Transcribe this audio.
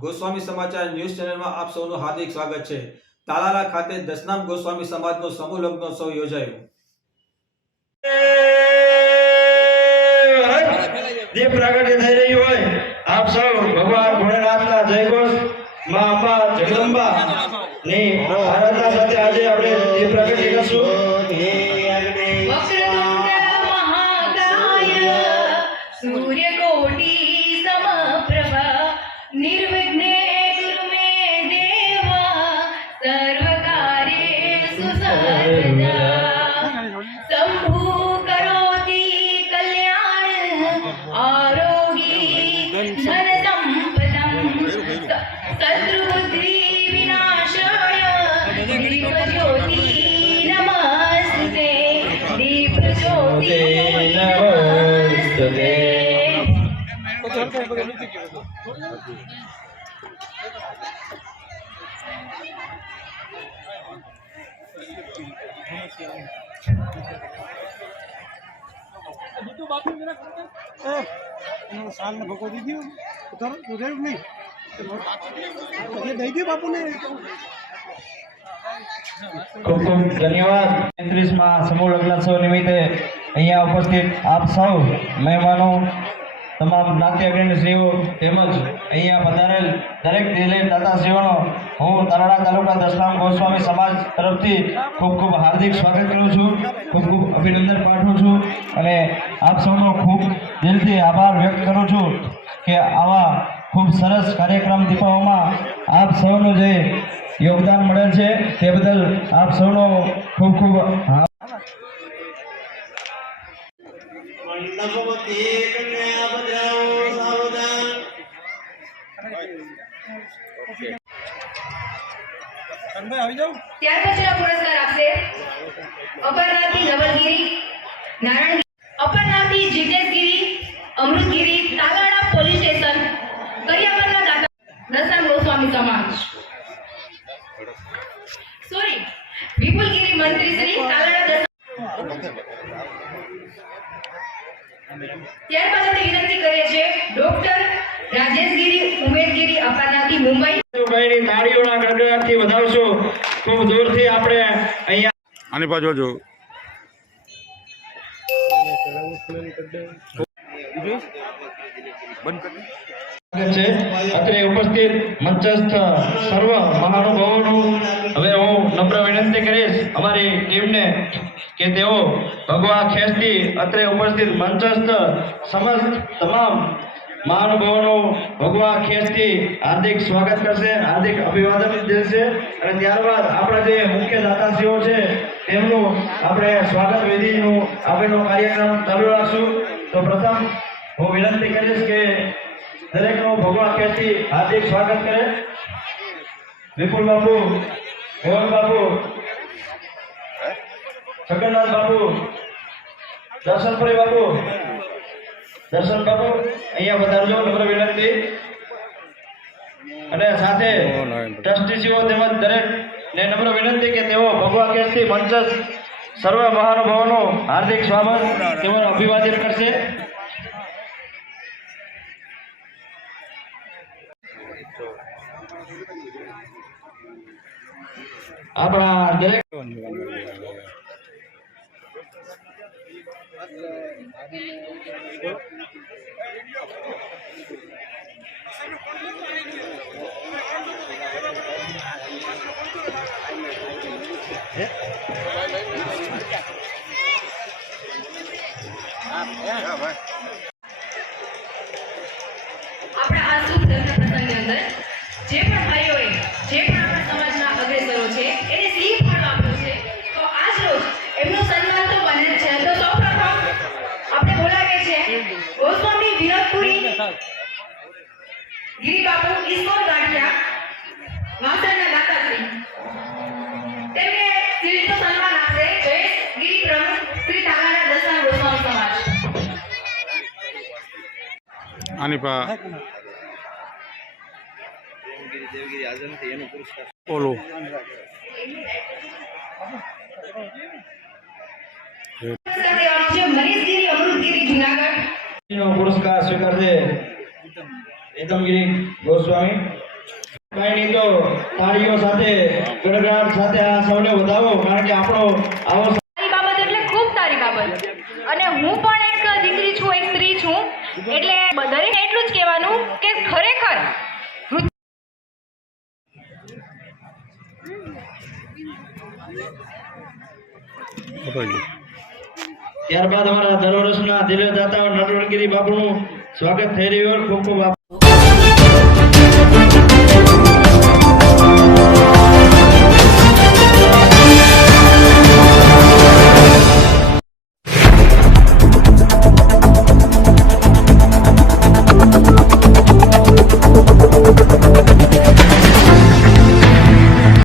गोस्वामी समाचार news channel में आप सौનું हार्दिक स्वागत है। तालाला खाते दशनाम गोस्वामी समाजનો समूह लग्नोत्सव યોજાયો। દીપ પ્રગટ થઈ રહી હોય આપ સૌ ભગવાન ભોળેનાથના જયઘોષ માં અંબા જગદંબા ની આરાધના સાથે આજે આપણે દીપ પ્રગટ કરીશું। सूर्यकोटि समप्रभा निर्विघ्ने कुरु मे देवा सर्वकार्येषु सर्वदा शम्भु करोति कल्याण आरोग्ये धन संपदं शत्रुबुद्धि विनाशाय दीपज्योति नमस्ते दीपज्योति नमस्ते। साल में भगो दीजिए उधर उधर नहीं ये दे दिए बापू ने। खूब खूब धन्यवाद। 33માં સમૂહ લગ્નોત્સવ નિમિત્તે અહીંયા ઉપસ્થિત આપ સૌ મહેમાનો તમામ જ્ઞાતિ અગ્રણીશ્રીઓ તેમજ અહીંયા પધારેલ દરેક દિલેર દાતાશ્રીઓનો હું તાલાળા તાલુકા દશનામ ગોસ્વામી સમાજ તરફથી ખૂબ ખૂબ હાર્દિક સ્વાગત કરું છું, ખૂબ ખૂબ અભિનંદન પાઠવું છું અને આપ સૌનો ખૂબ દિલથી આભાર વ્યક્ત કરું છું કે આવા ખૂબ સરસ કાર્યક્રમ દીપાઓમાં આપ સૌનું જે યોગદાન મળેલ છે તે બદલ આપ સૌનો ખૂબ ખૂબ ત્યાર પછીનો પુરસ્કાર આપશે અપરનાથી નવલગીરી નારાયણ અપરનાથી જીતેશગીરી અમૃતગીરી તાલાળા પોલીસ સ્ટેશન કરિયાવરના દાતા દશનામ ગોસ્વામી સમાજ સોરી વિપુલગીરી મંત્રી શ્રી તાલાળા ત્યાર પછી આપણે વિનંતી કરીએ છીએ ડોક્ટર રાજેશગીરી ઉમેદગીરી અપરનાથી મુંબઈ ભાઈની તાળીઓના ગડગડાટથી વધાવશો। ખૂબ દૂરથી આપણે અહીંયા આની પાછળ જો છે અત્રે ઉપસ્થિત મંચસ્થ સર્વ મહાનુભાવોનું હવે હું નમ્ર વિનંતી કરીશ અમારી ટીમને કે તેઓ ભગવા ખેસથી અત્રે ઉપસ્થિત મંચસ્થ સમસ્ત તમામ મહાનુભાવોનું ભગવા ખેસથી હાર્દિક સ્વાગત કરશે, હાર્દિક અભિવાદન દેશે અને ત્યારબાદ આપણા જે મુખ્ય દાતાશ્રીઓ છે તેમનું આપણે સ્વાગત વિધિનું આગળનો કાર્યક્રમ ચાલુ રાખશું। તો પ્રથમ હું વિનંતી કરીશ કે દરેકનું ભગવા ખેસથી હાર્દિક સ્વાગત કરે। વિપુલ બાપુ, મોહન બાપુ, જગન્નાથ બાપુ, દર્શનપુરી બાપુ, દર્શન બાપુ અહીંયા પધારજો, નમ્ર વિનંતી। અને સાથે ટ્રસ્ટીશ્રીઓ તેમજ દરેકને નમ્ર વિનંતી કે તેઓ ભગવા કેસથી મંચસ્થ સર્વ મહાનુભાવોનું હાર્દિક સ્વાગત તેમજ અભિવાદન કરશે। આપણા દરેક આપણા આ શુભ લગ્ન પ્રસંગની અંદર જે પણ ભાઈઓએ જે પણ આપણા સમાજના અગ્રેસરો છે એને સિંહ ફાળો આપ્યો છે તો આજ રોજ એમનું સન્માન તો બને જ છે। તો સૌપ્રથમ આપણે બોલાવીએ છીએ ગોસ્વામી વિનોદપુરી ગિરિબાપુ ઈશ્વર ગાંઠિયા વાસણના દાતાશ્રી તેમને શિલ્પનું સન્માન આપશે જયેશ ગિરી પ્રમુખ શ્રી તાલાળા દશનામ ગોસ્વામી સમાજ। આની પા ઓલો મનીષગીરી અમૃતગીરી જુનાગઢ પુરસ્કાર સ્વીકારશે એકમગીરી ગોસ્વામી। કાંઈ નહીં તો તાળીઓ સાથે ગડગડાટ સાથે આ સૌને વધાવો, કારણ કે આપણો આવો સારી બાબત એટલે ખૂબ સારી બાબત. અને હું પણ એક દીકરી છું, એક સ્ત્રી છું, એટલે દરેક એટલું જ કહેવાનું કે ખરેખર બતાવી દો. ત્યારબાદ અમારા દર વર્ષના દિલદાતા નટવરગીરી બાપુનું સ્વાગત થઈ રહ્યું. ખૂબ ખૂબ આભાર.